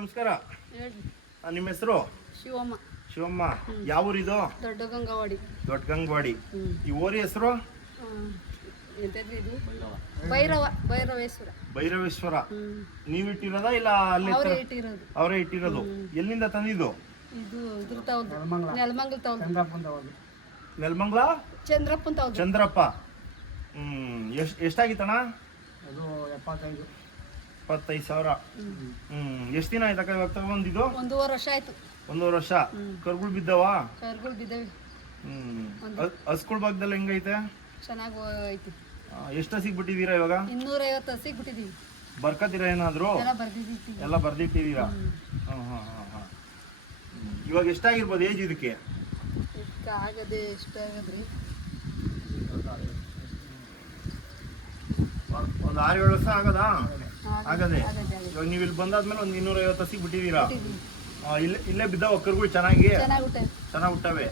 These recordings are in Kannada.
ನಮಸ್ಕಾರ. ಹೇಳ್ರಿ. ನಿಮ್ಮ ಹೆಸರು? ಶಿವಮ್ಮ. ಶಿವಮ್ಮ. ಯಾವ ಊರಿದು? ದೊಡ್ಡ ಗಂಗವಾಡಿ. ದೊಡ್ಡ ಗಂಗವಾಡಿ. ಈ ಊರಿ ಹೆಸರು? ಎಂತದ್ರಿ ಇದು? ಭೈರವ ಭೈರವೇಶ್ವರ. ಭೈರವೇಶ್ವರ. ನೀವು ಇಟ್ಟಿರೋದ ಇಲ್ಲ ಅಲ್ಲಿ? ಅವರೇ ಇಟ್ಟಿರೋದು. ಅವರೇ ಇಟ್ಟಿರೋದು. ಎಲ್ಲಿಂದ ತಂದಿದ್ದು? ಇದು ಇದ್ರ ತೌದು ನೆಲಮಂಗಲ ತೌದು. ನೆಲಮಂಗಲ ಚಂದ್ರಪ್ಪನ ತೌದು. ಚಂದ್ರಪ್ಪ. ಎಷ್ಟಾಗಿತ್ತಣ್ಣ? ಅದು 75,000. 25,000. ಎಷ್ಟು ದಿನ ಆಯ್ತಕ್ಕ ಇವಾಗ ತಗೊಂಡಿದ್ದು? 1.5 ವರ್ಷ ಆಯ್ತು. 1.5 ವರ್ಷ. ಕರ್ಗಳು ಬಿದ್ದವ? ಕರ್ಗಳು ಬಿದ್ದವೆ. ಹಸ್ಗಳ ಭಾಗದಲ್ಲಿ ಹೆಂಗೈತೆ? ಚೆನ್ನಾಗಿ ಐತಿ. ಎಷ್ಟು ಹಸಿಗೆ ಬಿಟ್ಟಿದ್ದೀರಾ ಇವಾಗ? 250 ಹಸಿಗೆ ಬಿಟ್ಟಿದ್ದೀವಿ. ಬರ್ಕತ್ತೀರಾ ಏನಾದ್ರು? ಎಲ್ಲ ಬರ್ದಿಟ್ಟಿದ್ದೀರಾ? ಇವಾಗ ಎಷ್ಟಾಗಿರ್ಬೋದು ಏಜ್ ಇದಕ್ಕೆ? ಆಗದೆ ಎಷ್ಟಾಗದ್ರಿ? ಒಂದು 6-7 ವರ್ಷ ಆಗದಾ? ಆಗದೆ. ಇವಾಗ ನೀವು ಇಲ್ಲಿ ಬಂದಾದ್ಮೇಲೆ ಒಂದು 250 ಹಸಿಗೆ ಬಿಟ್ಟಿದ್ದೀರಾ? ಇಲ್ಲೇ ಬಿದ್ದಾವ ಕರುಗಳು ಚೆನ್ನಾಗಿ ಚೆನ್ನಾಗಿ ಹುಟ್ಟವೆ.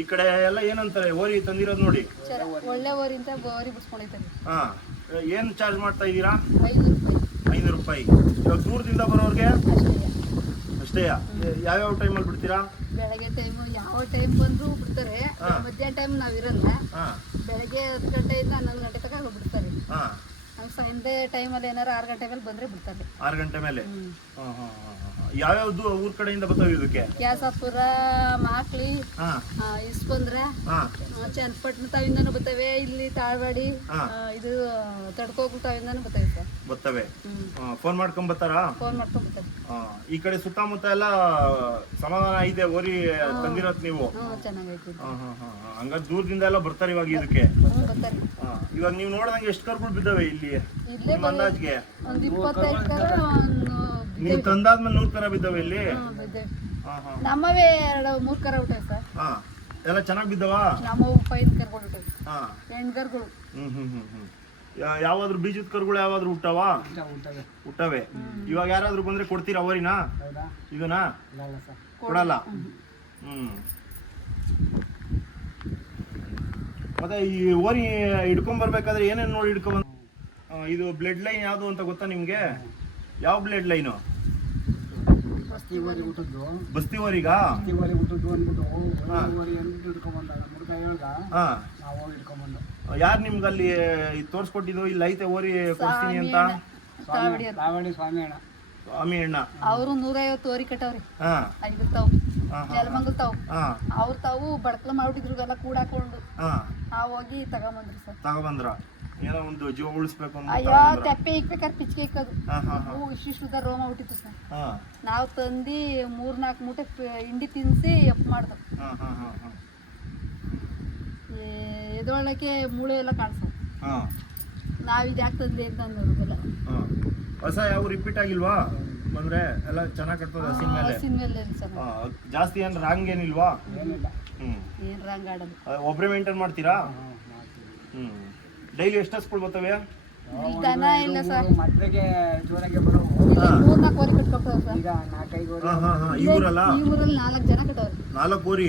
ಈ ಕಡೆ ಎಲ್ಲ ಏನಂತಾರೆ ಓರಿ ತಂದಿರೋದು ನೋಡಿ? ಒಳ್ಳೆ ಓರಿ ಅಂತ ಓರಿ ಬಿಡ್ಸ್ಕೊಂಡೈತಾರೆ. ಹಾ, ಏನು ಚಾರ್ಜ್ ಮಾಡ್ತಾ ಇದ್ದೀರಾ? 500 ರೂಪಾಯಿ. ಇವಾಗ ದೂರದಿಂದ ಬರೋರಿಗೆ ಅಷ್ಟೇ? ಯಾವ್ಯಾವ ಟೈಮಲ್ಲಿ ಬಿಡ್ತೀರಾ? ಬೆಳಗ್ಗೆ ಟೈಮ್ ಯಾವ ಟೈಮ್ ಬಂದ್ರು ಬಿಡ್ತಾರೆ. ಮಧ್ಯಾಹ್ನ ಟೈಮ್ ನಾವಿರಲ್ಲ. ಬೆಳಗ್ಗೆ 10 ಗಂಟೆಯಿಂದ 11 ಗಂಟೆ ತನಕ ಬಿಡ್ತಾರೆ. ಸಂಜೆ ಟೈಮಲ್ಲಿ ಏನಾರು 6 ಗಂಟೆ ಮೇಲೆ ಬಂದ್ರೆ ಬಿಡ್ತಾರೆ. 6 ಗಂಟೆ ಮೇಲೆ. ಯಾವ್ಯಾವ್ದು ಊರ್ ಕಡೆಯಿಂದ ಬರ್ತಾವೆ ಇದಕ್ಕೆ? ಕ್ಯಾಸಾಪುರ, ಮಾಕ್ಳಿ, ಇಸ್ಕೊಂದ್ರ, ಚನ್ನಪಟ್ಟಣ ತಾವಿಂದನೂ ಬರ್ತವೆ. ಇಲ್ಲಿ ತಾಳ್ವಾಡಿ, ಇದು ತಡ್ಕೋಗು ತಾವಿಂದನೂ ಬರ್ತವೆ ಸರ್. ಬರ್ತವೆ. ಫೋನ್ ಮಾಡ್ಕೊಂಡ್ ಬರ್ತಾರಾ? ಫೋನ್ ಮಾಡ್ಕೊಂಡ್ ಬರ್ತಾರೆ. ಈ ಕಡೆ ಸುತ್ತಮುತ್ತ ಎಲ್ಲ ಸಮಾಧಾನ ಐತೆ ಓರಿ ತಂದಿರೋದ್ ನೀವು? ಚೆನ್ನಾಗೈತಿ. ಹಂಗಾರೆ ದೂರದಿಂದ ಎಲ್ಲ ಬರ್ತಾರೆ ಇವಾಗ ಇದಕ್ಕೆ? ಬರ್ತಾರೆ. ಇವಾಗ ನೀವು ನೋಡಿದಂಗೆ ಎಷ್ಟು ಕರುಗಳು ಬಿದ್ದಾವೆ ಇಲ್ಲಿ ಅಂದಾಜ್ಗೆ? ಒಂದು 25 ಕರ. ನೀವು ತಂದಾದ್ಮೇಲೆ 100 ಕರ ಬಿದ್ದಾವೆ ಇಲ್ಲಿ? ನಮ್ಮವೇ 2-3 ಕರ ಹುಟ್ಟವೆ ಸರ್. ಎಲ್ಲ ಚೆನ್ನಾಗಿ ಬಿದ್ದಾವ? ನಮ್ಮವು 5 ಕರ್ಗಳು ಹುಟ್ಟವೆ. ಹೆಣ್ಗರ್ಗಳು. ಯಾವಾದ್ರು ಬೀಜದ ಕರುಗಳು ಯಾವಾದ್ರು ಹುಟ್ಟವೆ? ಇವಾಗ ಯಾರಾದ್ರೂ ಬಂದ್ರೆ ಕೊಡ್ತೀರಾ ಅವರಿನಾ? ಇದನ್ನ ಕೊಡಲ್ಲ. ಮತ್ತೆ ಈ ಓರಿ ಹಿಡ್ಕೊಂಡ್ ಬರ್ಬೇಕಾದ್ರೆ ಏನೇನು ನೋಡಿ ಹಿಡ್ಕೊಂಡ್ ಇದು ಬ್ಲಡ್ ಲೈನ್ ಯಾವ್ದು ಅಂತ ಗೊತ್ತಾ ನಿಮ್ಗೆ? ಯಾವ ಬ್ಲಡ್ ಲೈನು? ಬಸ್ತಿ ಓರಿಗ? ಯಾರು ನಿಮ್ಗೆ ಅಲ್ಲಿ ತೋರ್ಸ್ಕೊಟ್ಟಿದ್ದು ಇಲ್ಲಿ ಐತೆ ಓರಿ ಕೊಡ್ತೀನಿ ಅಂತ? ಸ್ವಾಮಿ ಅಣ್ಣ. ಅವರು 150 ಓರಿ ಕಟ್ಟವ್ರಿ. 5 ತಾವು ನೆಲಮಂಗಲ ತಾವು. ಅವ್ರ ತಾವು ಬಡ್ಕಲ ಮಾಡ್ಬಿಟ್ಟಿದ್ರು ಕೂಡ ಹಾಕೊಂಡು ಹೋಗಿ ತಗೊಂಬಂದ್ರಿ ಸರ್. ತಗೊಂಬಂದ್ರ? ಏನೋ ಒಂದು ಜೀವ ಉಳಿಸ್ಬೇಕು. ಅಯ್ಯೋ ತೆಪ್ಪೆ ಇಕ್ಬೇಕಾದ್ರೆ ಪಿಚ್ಕೆ ಇಕ್ಕೋದು. ಇಷ್ಟಿಷ್ಟ ರೋಮ ಹುಟ್ಟಿತ್ತು ಸರ್. ನಾವು ತಂದು 3-4 ಮೂಟೆ ಹಿಂಡಿ ತಿನ್ನಿಸಿ ಎಪ್ಪು ಮಾಡ್ದು. ಎದೊಳಕ್ಕೆ ಮೂಳೆ ಎಲ್ಲ ಕಾಣಿಸೋದು. ನಾವ್ ಇದ್ಯಾಕೆ ತಂದೆ ಅಂತ ಅಂದವ್ರಿಗೆಲ್ಲ. ಹೊಸ ಯಾವ ರಿಪೀಟ್ ಆಗಿಲ್ವಾ? ಬಂದ್ರೆ ಎಲ್ಲ ಚೆನ್ನಾಗಿ ಕಟ್ತದ ಹಸಿನ ಮೇಲೆ? ಜಾಸ್ತಿ ಏನ್ ರಾಂಗ್ ಏನಿಲ್ವಾ? ಏನ್ ರಾಂಗ್ ಆಡೋದು. ಒಬ್ರೇ ಮೇಂಟೈನ್ ಮಾಡ್ತೀರಾ? ಡೈಲಿ ಎಷ್ಟು ಹಸ್ಗಳು ಬರ್ತವೆ? ದನ ಇಲ್ಲ ಸರ್. ಮದ್ವೆಗೆ ಜೋರಾಗೆ ಬರೋ 3-4 ಓರಿ ಕಟ್ಕೊಳ್ತಾವ ಸರ್. ಈಗ 4-5 ಓರಿ. ಈ ಊರಲ್ಲಿ 4 ಜನ ಕಟ್ಟವ್ರಿ. 4 ಓರಿ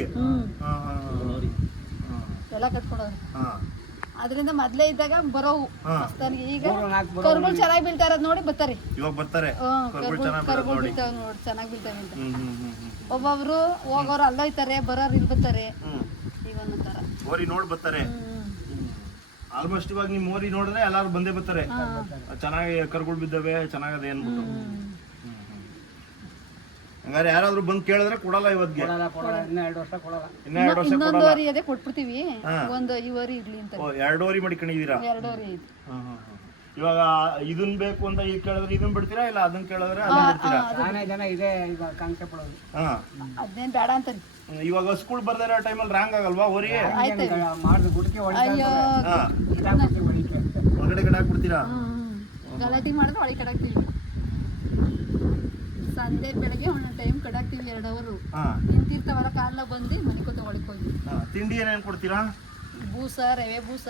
ಎಲ್ಲ ಕಟ್ಕೊಡವ್ರಿ. ಅದರಿಂದ ಮೊದ್ಲೇ ಇದ್ದಾಗ ಬರೋವು ಮಸ್ತಾನಿಗೆ. ಈಗ ಕರುಗಳು ಚೆನ್ನಾಗಿ ಬೀಳ್ತಾ ಇರೋದು ನೋಡಿ ಬರ್ತಾರೆ. ಇವಾಗ ಬರ್ತಾರೆ ಕರುಗಳು ಬೀಳ್ತಾವ ನೋಡಿ ಚೆನ್ನಾಗಿ ಬೀಳ್ತಾವೆ ಅಂತ. ಒಬ್ಬೊಬ್ರು ಹೋಗೋರು ಅಲ್ಲೋಯ್ತಾರೆ, ಬರೋರು ಇಲ್ಲಿ ಬರ್ತಾರೆ. ಈಗ ಒಂದೊಂಥರ ಓರಿ ನೋಡಿ ಬರ್ತಾರೆ. ಆಲ್ಮೋಸ್ಟ್ ಇವಾಗ ನಿಮ್ ಓರಿ ನೋಡಿದ್ರೆ ಎಲ್ಲಾರು ಬಂದೇ ಬರ್ತಾರೆ. ಚೆನ್ನಾಗಿ ಕರುಗಳು ಬಿದ್ದಾವೆ ಚೆನ್ನಾಗದೆ ಅನ್ಬಿಟ್ಟು. ಹಂಗಾರೆ ಯಾರಾದ್ರೂ ಬಂದು ಕೇಳಿದ್ರೆ ಕೊಡಲ್ಲ ಇವತ್ತಿಗೆ? ಇನ್ನ 2 ವರ್ಷ ಕೊಡಲ್ಲ. ಇನ್ನೊಂದು ಓರಿ ಅದೇ ಕೊಟ್ಬಿಡ್ತೀವಿ. ಒಂದು ಈ ಓರಿ ಇರ್ಲಿ ಅಂತ 2 ಓರಿ ಮಡಿಕೊಂಡಿದ್ದೀರಾ? 2 ಓರಿ ಐತಿ. ಇವಾಗ ಇದನ್ ಬೇಕು ಅಂತ ಈಗ ಕೇಳಿದ್ರೆ ಇದನ್ ಬಿಡ್ತೀರಾ ಇಲ್ಲ ಅದನ್ನ ಕೇಳಿದ್ರೆ ಅದನ್ನ ಬಿಡ್ತೀರಾ? ಜನ ಇದೆ ಈಗ ಕಾಣಿಕೆ ಪಡೋದು. ಅದೇನ್ ಬೇಡ ಅಂತಾನೆ. ಇವಾಗ ಸ್ಕೂಲ್ ಬರ್ದಿರೋ ಟೈಮಲ್ಲಿ ರಾಂಗ್ ಆಗಲ್ವಾ ಓರಿ? ಮಾಡಿದ ಗುಡ್ಕೆ ಅಯ್ಯೋ ಹೊರಗಡೆ ಕಡೆ ಹಾಕ್ಬಿಡ್ತೀರಾ? ಗಲಾಟೆ ಮಾಡಿದ್ರೆ ಒಳಗೆ ಕಡಾಕ್ತೀವಿ. ಸಂಜೆ ಬೆಳಗ್ಗೆ ಒಂದೊಂದು ಟೈಮ್ ಕಡಾಕ್ತೀವಿ 2 ಅವರು. ನಿಂತಿರ್ತಾವಲ್ಲ ಕಾಲ ಬಂದು ಮನೆ ಕೂತ ಒಳಗೆ ಹೋಗಿ. ತಿಂಡಿ ಏನೇನು ಕೊಡ್ತೀರಾ? ಬೂಸ, ರವೆ ಬೂಸ,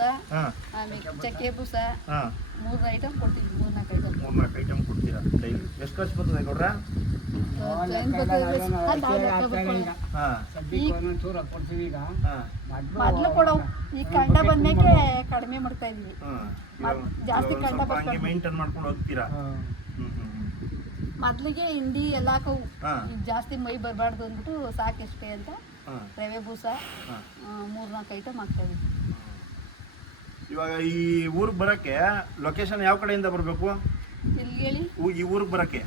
ಆಮೇಲೆ ಚಕ್ಕೆ ಬೂಸ, 3 ಐಟಮ್ ಕೊಡ್ತೀವಿ. 3-4 ಐಟಮ್ ಕೊಡ್ತೀರಾ ಡೈಲಿ? ಎಷ್ಟು ಖರ್ಚು ಬರ್ತದೆ ಕೊಡ್ರ? ಮೊದ್ಲು ಕೊಡವು. ಈ ಕಂಡ ಬಂದ್ಮೇಲೆ ಕಡಿಮೆ ಮಾಡ್ತಾ ಇದೀವಿ. ಜಾಸ್ತಿ ಕಂಡ ಮೇಂಟೈನ್ ಮಾಡ್ಕೊಂಡು ಹೋಗ್ತೀರಾ? ಮೊದ್ಲಿಗೆ ಹಿಂಡಿ ಎಲ್ಲ ಹಾಕವು ಹಾ. ಈಗ ಜಾಸ್ತಿ ಮೈ ಬರಬಾರ್ದು ಅಂದ್ಬಿಟ್ಟು ಸಾಕೆಷ್ಟೇ ಅಂತ ಹಾ. ರವೆ ಬೂಸ ಹಾ. 3-4 ಐಟಮ್ ಹಾಕ್ತೇವೆ. ಇವಾಗ ಈ ಊರಿಗೆ ಬರಕ್ಕೆ ಲೊಕೇಶನ್ ಯಾವ ಕಡೆಯಿಂದ ಬರಬೇಕು? ಇಲ್ಲಿಗೆ ಹೇಳಿ ಈ ಊರಿಗೆ ಬರಕ್ಕೆ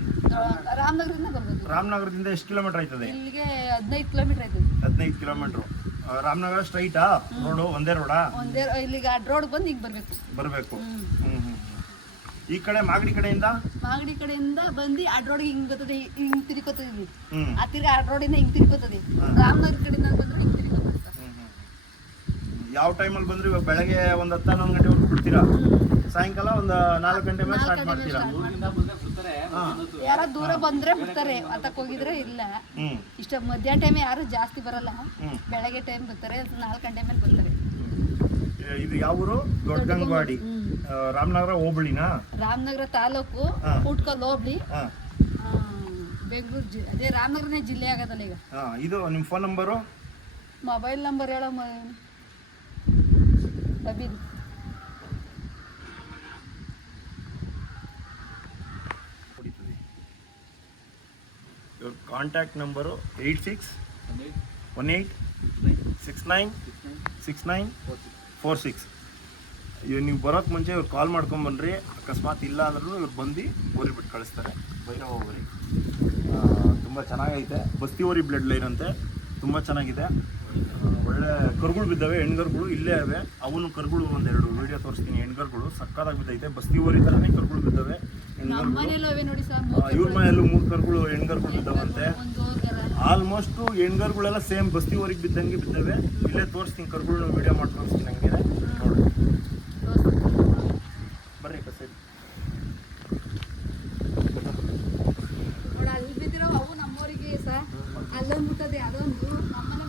ರಾಮನಗರದಿಂದ ಬರ್ಬೇಕು. ರಾಮನಗರದಿಂದ ಎಷ್ಟು ಕಿಲೋಮೀಟರ್ ಆಯ್ತದೆ? ಇಲ್ಲಿಗೆ 15 ಕಿಲೋಮೀಟರ್ ಆಯ್ತದೆ. 15 ಕಿಲೋಮೀಟ್ರು. ರಾಮನಗರ ಸ್ಟ್ರೈಟಾ ರೋಡು? ಒಂದೇ ರೋಡಾ? ಒಂದೇ ಇಲ್ಲಿಗೆ ಆ ರೋಡ್ ಬಂದು ಈಗ ಬರಬೇಕು. ಈ ಕಡೆ ಮಾಗಡಿ ಕಡೆಯಿಂದ ಮಾಗಡಿ ಕಡೆಯಿಂದ ಬಂದು ಆ ರೋಡ್ಗೆ ಹಿಂಗ್ ಬರ್ತದೆ, ಹಿಂಗ್ ತಿರ್ಕೋತದೆ. ಹ್ಮ್ ಆ ತಿರ್ಗಿ ಆ ರೋಡಿಂದ ಹಿಂಗ್ ತಿರ್ಕೋತದೆ. ರಾಮನಗರ ಕಡೆಯಿಂದ ಬಂದ್ರೆ ಹಿಂಗ್ ತಿರ್ಕೋತದೆ ಸರ್. ಯಾವ ಟೈಮಲ್ಲಿ ಬಂದ್ರೆ ಇವಾಗ ಬೆಳಗ್ಗೆ ಒಂದು 10-11 ಗಂಟೆವರೆಗೂ ಬಿಡ್ತೀರಾ? ಸಾಯಂಕಾಲ ಒಂದು 4 ಗಂಟೆ ಮೇಲೆ ಸ್ಟಾರ್ಟ್ ಮಾಡ್ತೀರಾ? ಯಾರ ದೂರ ಬಂದ್ರೆ ಬಿಡ್ತಾರೆ, ಅದಕ್ಕೆ ಹೋಗಿದ್ರೆ ಇಲ್ಲ. ಇಷ್ಟ ಮಧ್ಯಾಹ್ನ ಟೈಮ್ ಯಾರು ಜಾಸ್ತಿ ಬರಲ್ಲ, ಬೆಳಗ್ಗೆ ಟೈಮ್ ಬರ್ತಾರೆ, 4 ಗಂಟೆ ಮೇಲೆ ಬರ್ತಾರೆ. ಇದು ಯಾವ ಊರು? ದೊಡ್ಡಗಂಗವಾಡಿ, ರಾಮನಗರ ಹೋಬಳಿನಾ? ರಾಮನಗರ ತಾಲೂಕು, ಕೂಟ್ಕಲ್ ಹೋಬಳಿ, ಬೆಂಗಳೂರು ಜಿಲ್ಲೆ. ಅದೇ ರಾಮನಗರನೇ ಜಿಲ್ಲೆ ಆಗೋದಲ್ಲ ಈಗ. ಇದು ನಿಮ್ಮ ಫೋನ್ ನಂಬರು? ಮೊಬೈಲ್ ನಂಬರ್ ಹೇಳೋ ಅಭಿನ್. ಇವ್ರ ಕಾಂಟ್ಯಾಕ್ಟ್ ನಂಬರು 8618696946. ಇವ್ರು ನೀವು ಬರೋಕ್ಕೆ ಮುಂಚೆ ಇವ್ರು ಕಾಲ್ ಮಾಡ್ಕೊಂಬನ್ರಿ. ಅಕಸ್ಮಾತ್ ಇಲ್ಲ ಅಂದ್ರೂ ಇವ್ರು ಬಂದು ಓರಿ ಬಿಟ್ಟು ಕಳಿಸ್ತಾರೆ. ಭೈರವ ಓರಿ ತುಂಬ ಚೆನ್ನಾಗೈತೆ. ಬಸ್ತಿ ಓರಿ ಬ್ಲಡ್ ಲೈನ್ ಅಂತೆ, ತುಂಬ ಚೆನ್ನಾಗಿದೆ. ಒಳ್ಳೆ ಕರುಗಳು ಬಿದ್ದಾವೆ, ಹೆಣ್ಗರುಗಳು ಇಲ್ಲೇ ಅವೆ. ಅವನು ಕರುಗಳು ಒಂದೆರಡು ವೀಡಿಯೋ ತೋರಿಸ್ತೀನಿ. ಹೆಣ್ಗರುಗಳು ಸಕ್ಕದಾಗಿ ಬಿದ್ದೈತೆ. ಬಸ್ತಿ ಓರಿ ಥರನೇ ಕರುಗಳು ಬಿದ್ದಾವೆ, ಹೆಣ್ಗರುಗಳು. ಇವ್ರ ಮನೆಯಲ್ಲೂ 3 ಕರುಗಳು ಹೆಣ್ಗರುಗಳು ಬಿದ್ದಾವಂತೆ. ಆಲ್ಮೋಸ್ಟು ಹೆಣ್ಗರುಗಳೆಲ್ಲ ಸೇಮ್ ಬಸ್ತಿ ಓರಿಗೆ ಬಿದ್ದಂಗೆ ಬಿದ್ದಾವೆ. ಇಲ್ಲೇ ತೋರಿಸ್ತೀನಿ, ಕರುಗಳು ವೀಡಿಯೋ ಮಾಡಿ ತೋರಿಸ್ತೀನಿ. ಹಂಗೆ ನೋಡಿ ಬರ್ರಿ ಸರಿ. ಅಲ್ಲಿ ಬಿದ್ದಿರೋ ಅವು ನಮ್ಮವರಿಗೆ ಸರ್ ಅಲ್ಲೊಂದು ಮುಟ್ಟದೆ, ಅದೊಂದು ನಮ್ಮನೆ